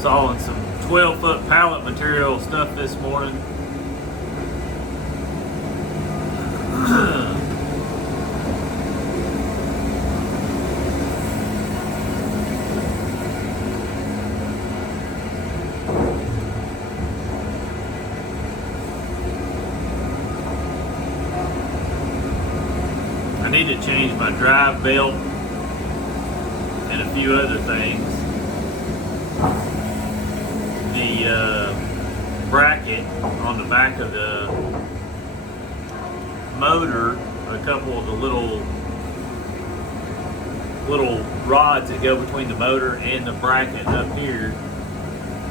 Sawing some 12-foot pallet material stuff this morning. I need to change my drive belt and a few other things. The bracket on the back of the motor, a couple of the little rods that go between the motor and the bracket up here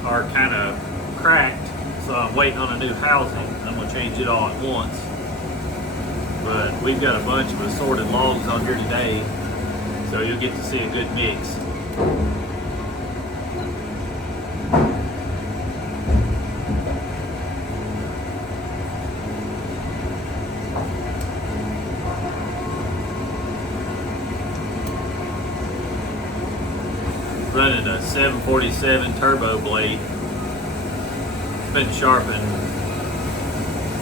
are kind of cracked, so I'm waiting on a new housing. I'm going to change it all at once. But we've got a bunch of assorted logs on here today, so you'll get to see a good mix. Running a 747 turbo blade. It's been sharpened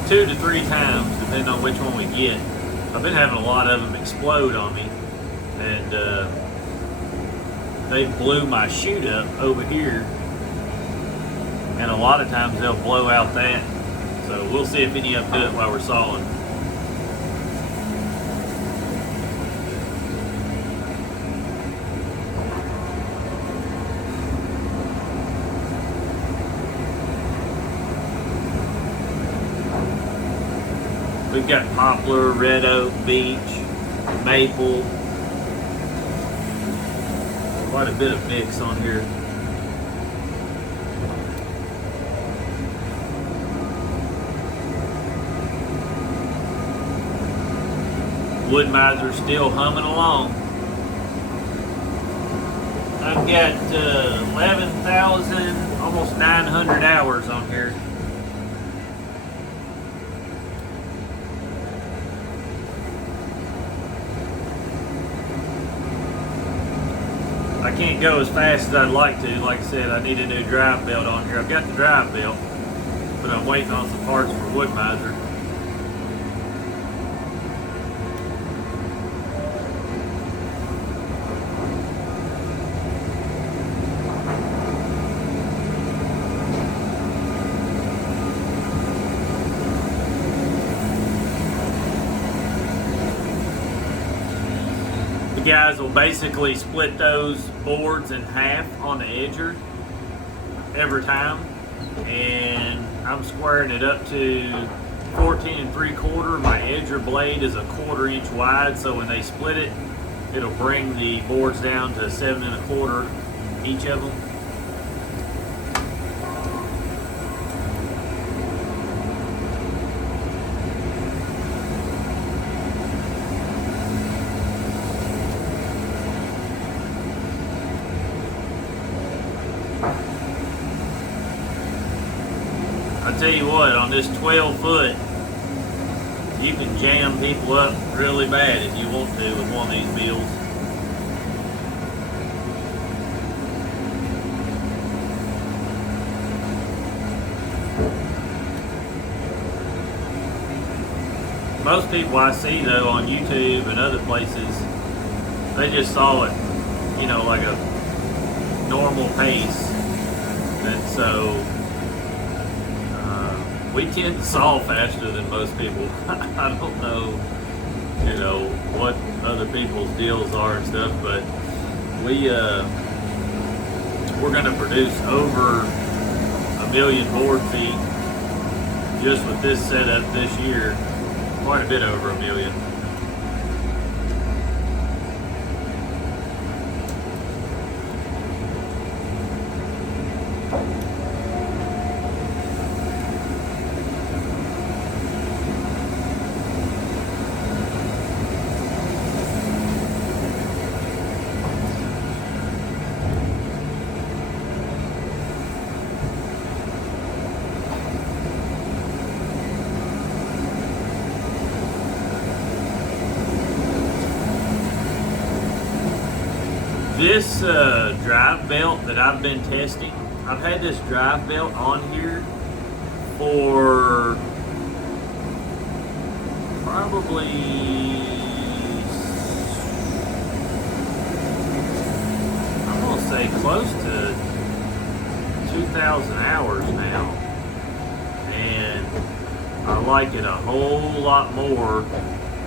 2 to 3 times, depending on which one we get. I've been having a lot of them explode on me, and they blew my chute up over here, and a lot of times they'll blow out that. So we'll see if any of them do it while we're sawing. We've got poplar, red oak, beech, maple. Quite a bit of mix on here. Wood-Mizer still humming along. I've got 11,000, almost 900 hours on here. I can't go as fast as I'd like to. Like I said, I need a new drive belt on here. I've got the drive belt, but I'm waiting on some parts for Wood-Mizer. Guys will basically split those boards in half on the edger every time, and I'm squaring it up to 14 3/4. My edger blade is a 1/4 inch wide, so when they split it, it'll bring the boards down to 7 1/4 each of them. I tell you what, on this 12 foot, you can jam people up really bad if you want to with one of these bills. Most people I see though on YouTube and other places, they just saw it, you know, like a normal pace. And so we tend to saw faster than most people. I don't know, you know, what other people's deals are and stuff, but we're going to produce over 1 million board feet just with this setup this year. Quite a bit over 1 million. This drive belt that I've been testing, I've had this drive belt on here for probably, I'm gonna say close to 2,000 hours now, and I like it a whole lot more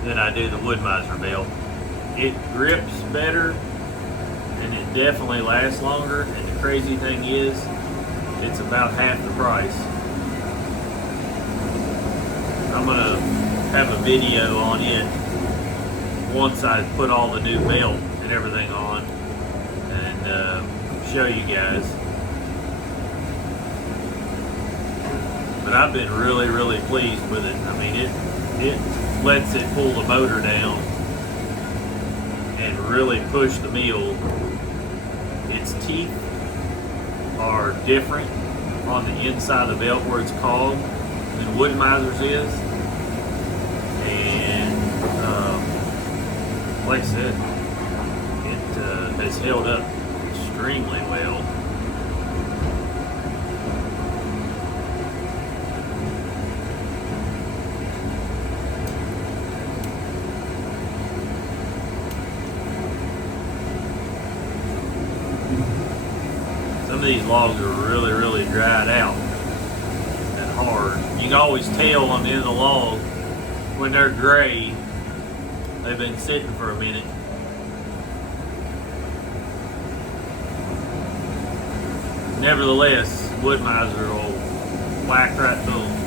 than I do the Wood-Mizer belt. It grips better, and it definitely lasts longer, and the crazy thing is, it's about half the price. I'm gonna have a video on it once I put all the new belt and everything on, and show you guys. But I've been really pleased with it. I mean, it lets it pull the motor down and really push the mill. Its teeth are different on the inside of the belt where it's called than Wood-Mizer's is. And like I said, it has held up extremely well. Some of these logs are really dried out and hard. You can always tell on the end of the log when they're gray, they've been sitting for a minute. Nevertheless, Wood-Mizer will whack right through them.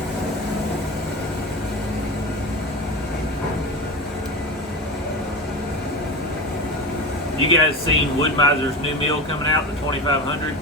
You guys seen Wood-Mizer's new mill coming out, the 2500?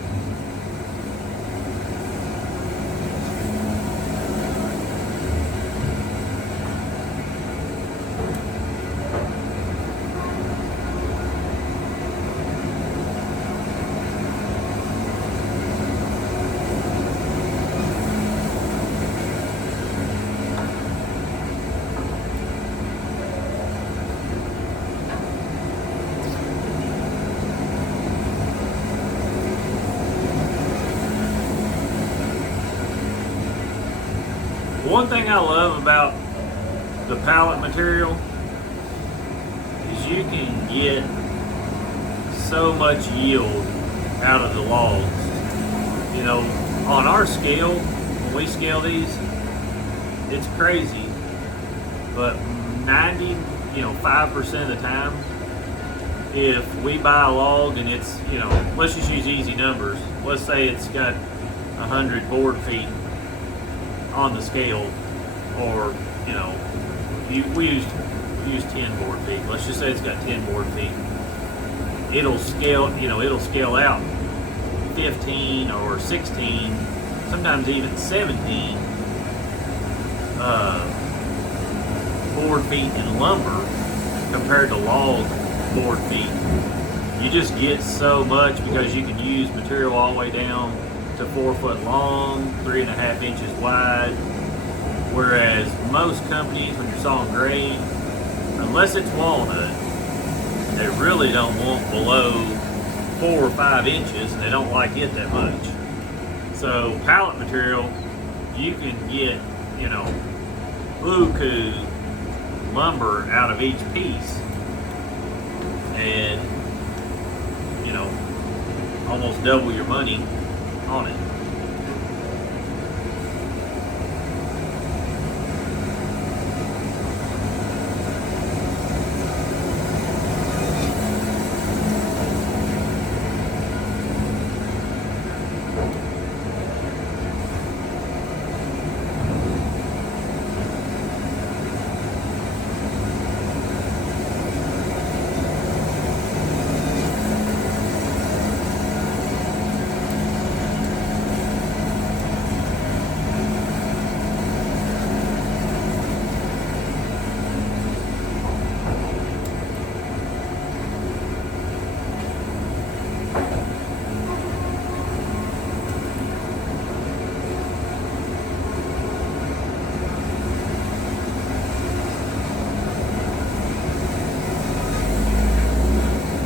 One thing I love about the pallet material is you can get so much yield out of the logs. You know, on our scale, when we scale these, it's crazy, but 5% of the time, if we buy a log and it's, let's just use easy numbers. Let's say it's got 100 board feet on the scale, or we use 10 board feet. Let's just say it's got 10 board feet. It'll scale, it'll scale out 15 or 16, sometimes even 17 board feet in lumber compared to log board feet. You just get so much because you can use material all the way down to 4 foot long, 3.5 inches wide. Whereas most companies, when you're sawing grade, unless it's walnut, they really don't want below 4 or 5 inches, and they don't like it that much. So pallet material, you can get, buku lumber out of each piece, and almost double your money on it.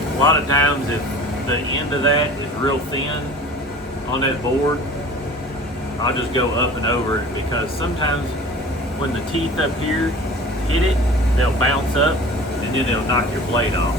A lot of times if the end of that is real thin, on that board, I'll just go up and over it, because sometimes when the teeth up here hit it, they'll bounce up and then they'll knock your blade off.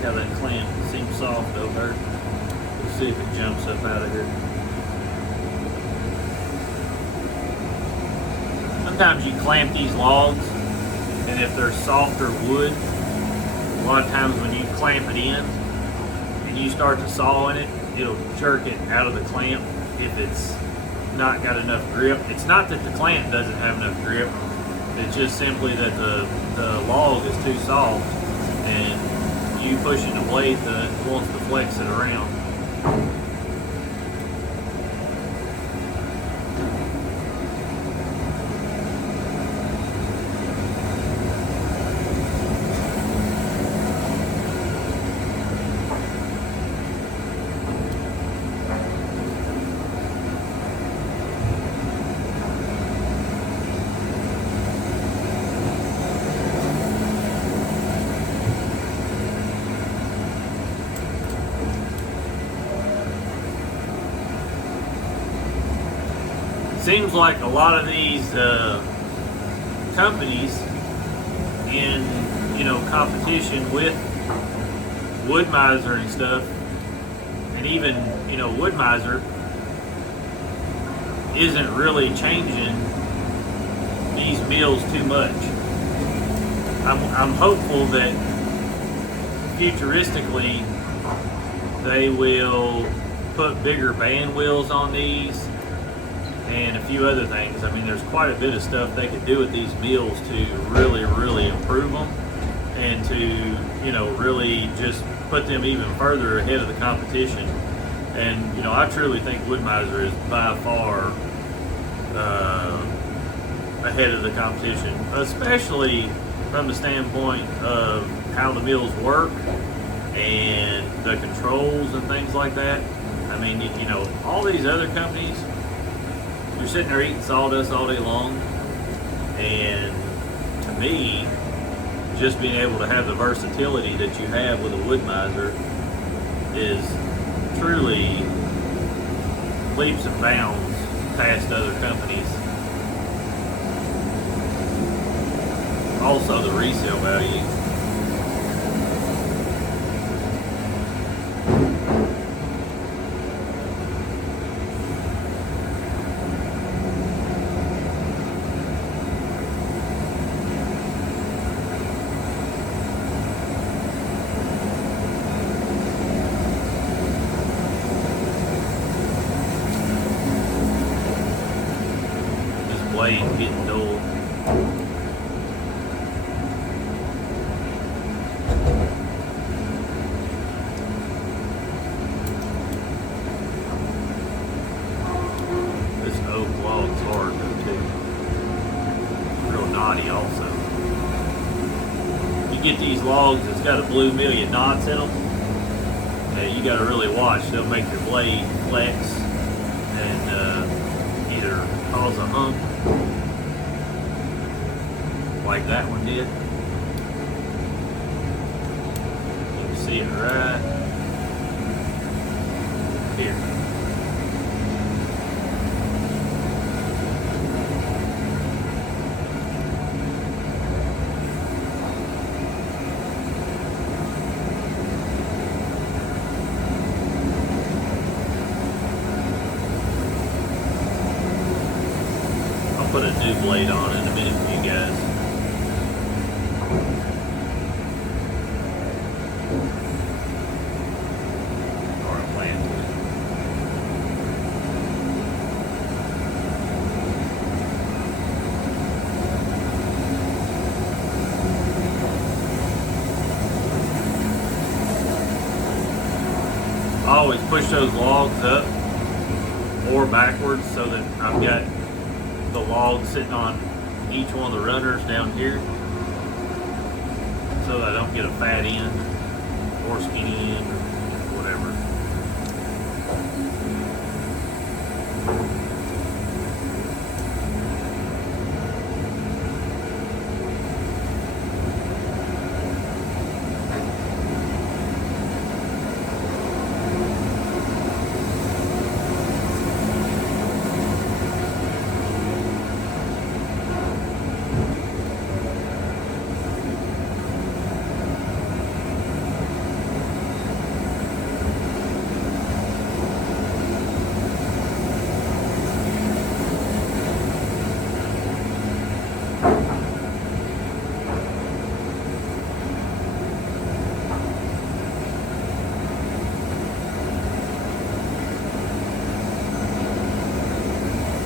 How that clamp seems soft over there. Let's see if it jumps up out of here. Sometimes you clamp these logs, and if they're softer wood, a lot of times when you clamp it in and you start to saw in it, it'll jerk it out of the clamp if it's not got enough grip. It's not that the clamp doesn't have enough grip, it's just simply that the log is too soft, and you pushing the blade wants to flex it around. Seems like a lot of these companies in competition with Wood-Mizer and stuff, and even Wood-Mizer isn't really changing these mills too much. I'm hopeful that futuristically they will put bigger band wheels on these and a few other things. I mean, there's quite a bit of stuff they could do with these mills to really, really improve them, and to, really just put them even further ahead of the competition. And, I truly think Wood-Mizer is by far ahead of the competition, especially from the standpoint of how the mills work and the controls and things like that. I mean, all these other companies, you're sitting there eating sawdust all day long, and to me, just being able to have the versatility that you have with a Wood-Mizer is truly leaps and bounds past other companies. Also, the resale value. Blade getting dull. This oak log's hard though too. Real knotty also. You get these logs that's got a blue million knots in them, you got to really watch. They'll make your blade flex and either cause a hump like that one did. You can see it right here. I'll put a new blade on in a minute for you guys. always push those logs up or backwards so that I've got the log sitting on each one of the runners down here so that I don't get a fat end or skinny end or whatever.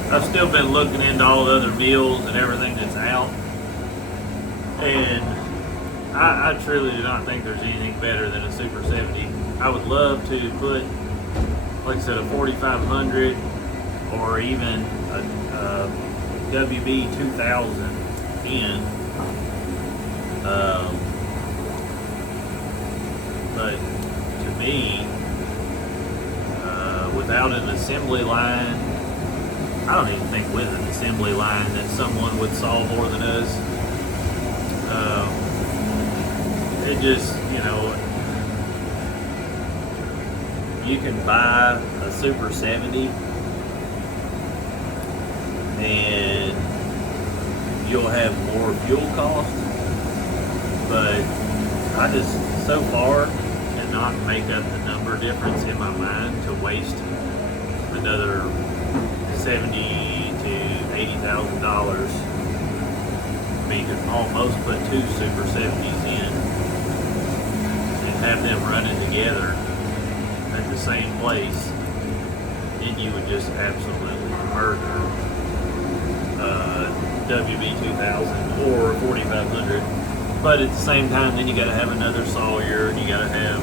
I've still been looking into all the other mills and everything that's out, and I truly do not think there's anything better than a Super 70. I would love to put, like I said, a 4500 or even a WB 2000 in, but to me, without an assembly line, I don't even think with an assembly line that someone would saw more than us. It just, you know, you can buy a Super 70 and you'll have more fuel cost, but I just so far cannot make up the number difference in my mind to waste another $70,000 to $80,000. I mean, you could almost put two Super 70s in and have them running together at the same place, and you would just absolutely murder WB 2000 or 4500. But at the same time, then you got to have another sawyer, and you got to have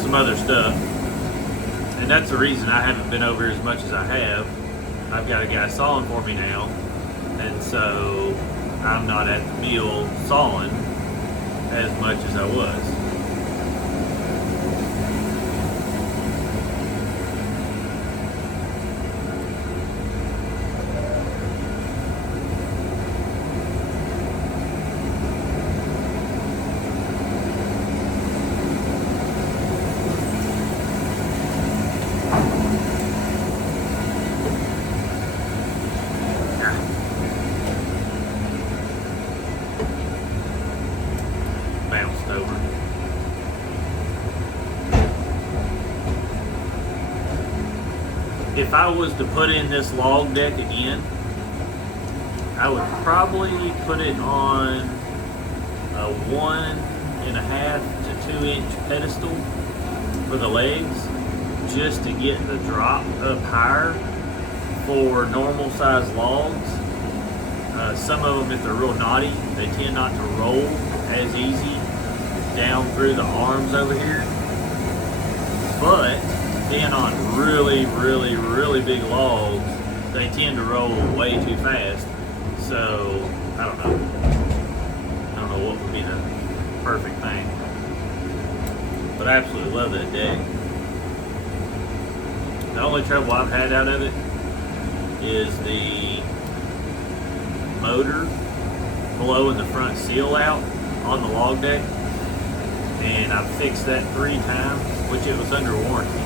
some other stuff. And that's the reason I haven't been over as much as I have. I've got a guy sawing for me now, and so I'm not at the mill sawing as much as I was. Bounced over. If I was to put in this log deck again, I would probably put it on a 1.5 to 2 inch pedestal for the legs, just to get the drop up higher for normal size logs. Some of them, if they're real knotty, they tend not to roll as easy down through the arms over here. But then on really big logs, they tend to roll way too fast. So I don't know what would be the perfect thing, but I absolutely love that deck. The only trouble I've had out of it is the motor blowing the front seal out on the log deck, and I've fixed that 3 times, which it was under warranty,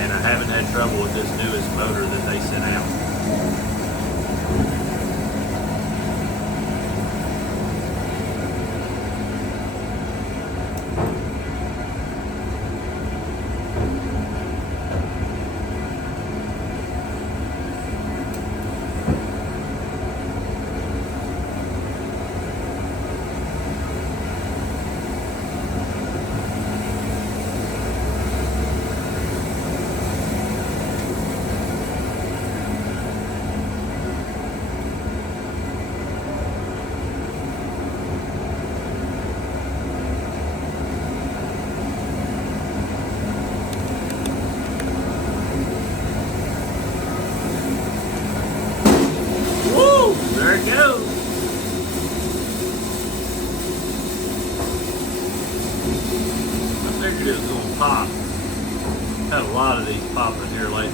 and I haven't had trouble with this newest motor that they sent out. Had a lot of these popping here lately.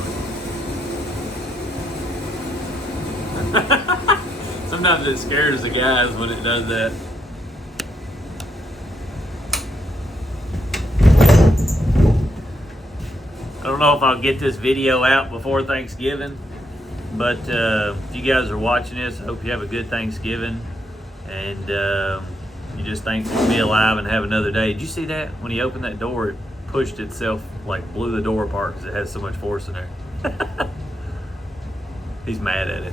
Sometimes it scares the guys when it does that. I don't know if I'll get this video out before Thanksgiving, but if you guys are watching this, I hope you have a good Thanksgiving, and you just thankful to be alive and have another day. Did you see that? When he opened that door, it pushed itself, like blew the door apart because it has so much force in there. He's mad at it.